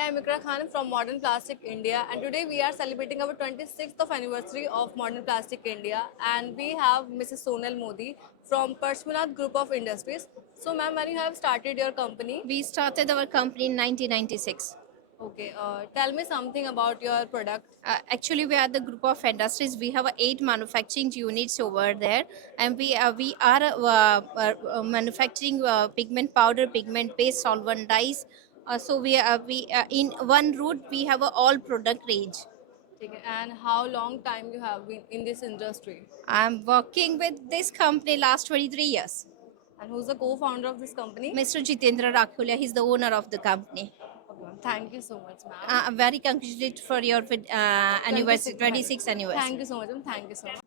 I'm Ikra Khan from Modern Plastic India, and today we are celebrating our 26th of anniversary of Modern Plastic India, and we have Mrs. Sonal Modi from Parshvanath Group of Industries. So, ma'am, when you have started your company, We started our company in 1996. okay, tell me something about your product. Actually, we are the group of industries. We have 8 manufacturing units over there, and we are manufacturing pigment powder, pigment paste, solvent dyes. So we in one route we have a all product range. Okay, and how long time you have been in this industry? I'm working with this company last 23 years. And who's the co-founder of this company? Mr. Jitendra Rakhulia, he's the owner of the company. Okay, ma'am. Thank you so much, ma'am. I'm very congratulated for your anniversary, 26th, 26th thank anniversary. you so much, ma'am. Thank you so much.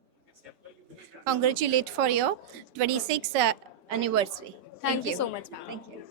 Congratulate for your 26th anniversary. Thank Thank you you. so much, ma'am. Thank you.